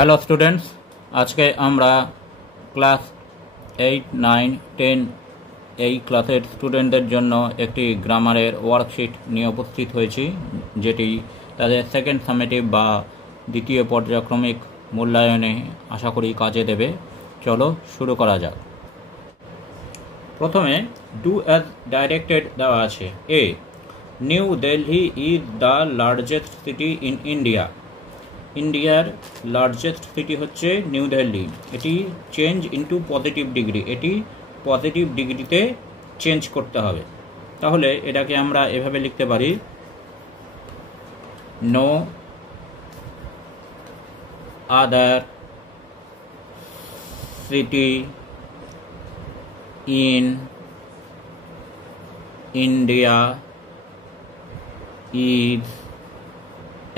Hello students, আজকে আমরা class 8, 9, 10 এই ক্লাসের স্টুডেন্টদের জন্য একটি গ্রামারের ওয়ার্কশিট নিয়ে উপস্থিত হয়েছি, যেটি তাদের সেকেন্ড সামেটিভ বা দ্বিতীয় পর্যায়ক্রমিক মূল্যায়নে আশা করি কাজে দেবে। চলো শুরু করা যাক। প্রথমে ডু অ্যাজ ডাইরেক্টেড দেওয়া আছে। A, New Delhi is the largest city in India. ইন্ডিয়ার লার্জেস্ট সিটি হচ্ছে নিউ দিল্লি। এটি চেঞ্জ ইনটু পজিটিভ ডিগ্রি, এটি পজিটিভ ডিগ্রিতে চেঞ্জ করতে হবে। তাহলে এটাকে আমরা এভাবে লিখতে পারি, no other city in India is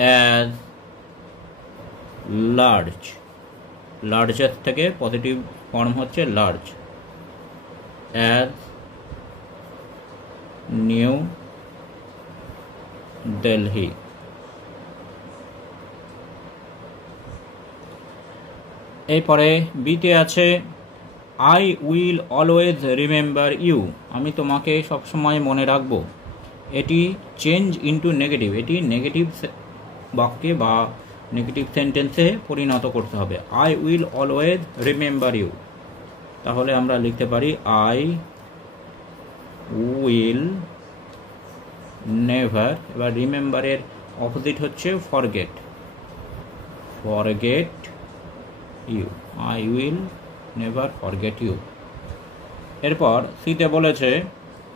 as large. Largest থেকে পজিটিভ ফর্ম হচ্ছে লার্জ, অ্যাজ নিউ দিল্লি। এরপরে বিতে আছে I will always remember you. আমি তোমাকে সবসময় মনে রাখবো। এটি চেঞ্জ ইনটু নেগেটিভ, এটি নেগেটিভ বাক্যে বা নেগেটিভ সেন্টেন্সে পরিণত করতে হবে। I will always remember you. তাহলে আমরা লিখতে পারি আই উইল নেভার। এবার রিমেম্বারের অপোজিট হচ্ছে forget, forget you. I will never forget you. এরপর সিতে বলেছে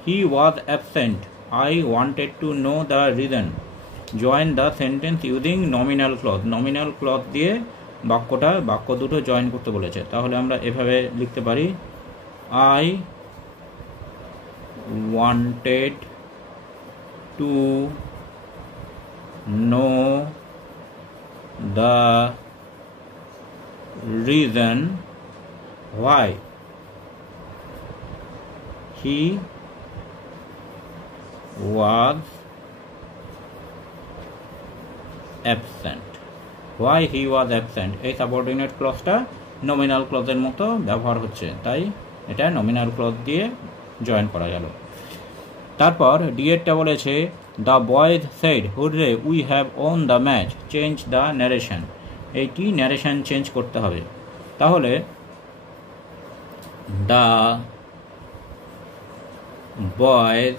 he was absent, I wanted to know the reason. Join the sentence using nominal clause. Nominal clause দিয়ে বাক্য দুটো জয়েন করতে বলেছে। তাহলে আমরা এভাবে লিখতে পারি, I wanted to know the reason why he was absent. Why he was absent, এই সাবঅর্ডিনেট ক্লজটা নমিনাল ক্লজের মতো ব্যবহার হচ্ছে, তাই এটা নমিনাল ক্লজ দিয়ে জয়েন করা গেল। তারপর ডিএডটা বলেছে the boys said hurray we have won the match, change the narration. এইটি ন্যারেশন চেঞ্জ করতে হবে। তাহলে দ্য বয়েজ,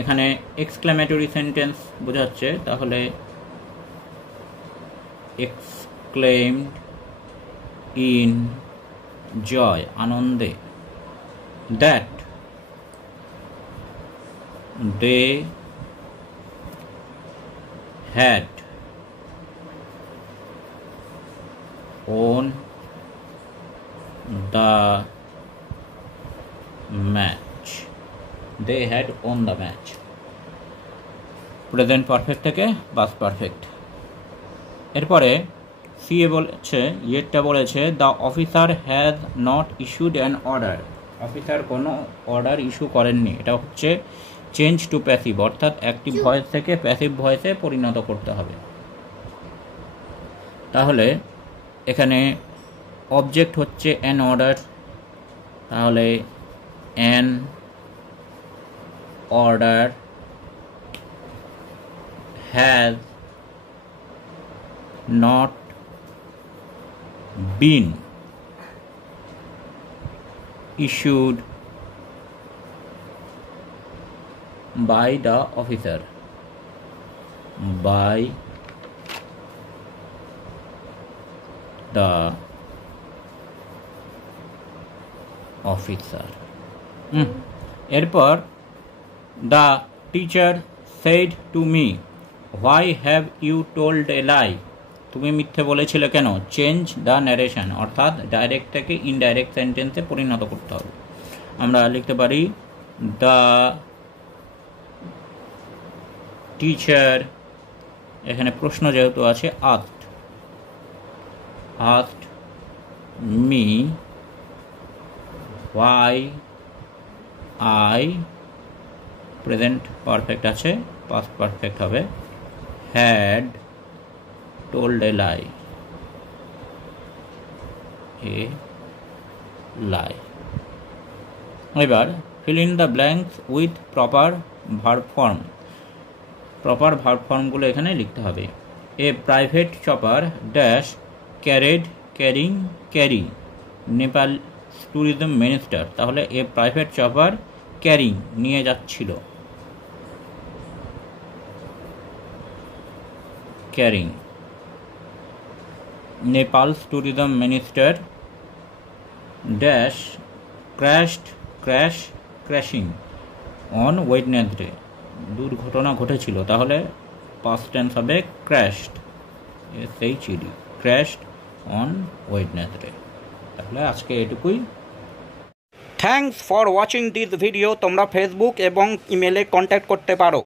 এখানে এক্সক্লেমেটরি সেন্টেন্স বোঝাচ্ছে, তাহলে exclaimed in joy, আনন্দে, that they had won the match, they had won the match। Present perfect থেকে past perfect. এরপরে সিএ বলেছে, ইয়েরটা বলেছে the officer has not issued an order. Officer কোনো order issue করেননি। এটা হচ্ছে চেঞ্জ টু প্যাসিভ, অর্থাৎ অ্যাক্টিভ ভয়েস থেকে প্যাসিভ ভয়েসে পরিণত করতে হবে। তাহলে এখানে অবজেক্ট হচ্ছে অ্যান অর্ডার, তাহলে an order has not been issued by the officer, by the officer। এরপর the teacher said to me, why have you told a lie? তুমি মিথ্যে বলেছিলে কেন? চেঞ্জ দ্য ন্যারেশন, অর্থাৎ ডাইরেক্ট থেকে ইনডাইরেক্ট সেন্টেন্সে পরিণত করতে হবে। আমরা লিখতে পারি দ্য টিচার, এখানে প্রশ্ন যেহেতু আছে, asked me why I, present perfect আছে, পাস্ট পারফেক্ট হবে, had told a lie, a lie. এবার fill in the blanks with proper verb form। Proper verb ফর্মগুলো এখানে লিখতে হবে। A private chopper dash carried carrying carry Nepal tourism minister, তাহলে a private chopper carrying নিয়ে যাচ্ছিল, carrying. Nepal's tourism minister dash crashed crash crashing on Wednesday, দুর্ঘটনা ঘটেছিল, তাহলে পাস্ট টেন্স হবে crashed, SHED, crashed on Wednesday. তাহলে আজকে এটুকুই। Thanks for watching this video. তোমরা ফেসবুক এবং ইমেলে কন্ট্যাক্ট করতে পারো।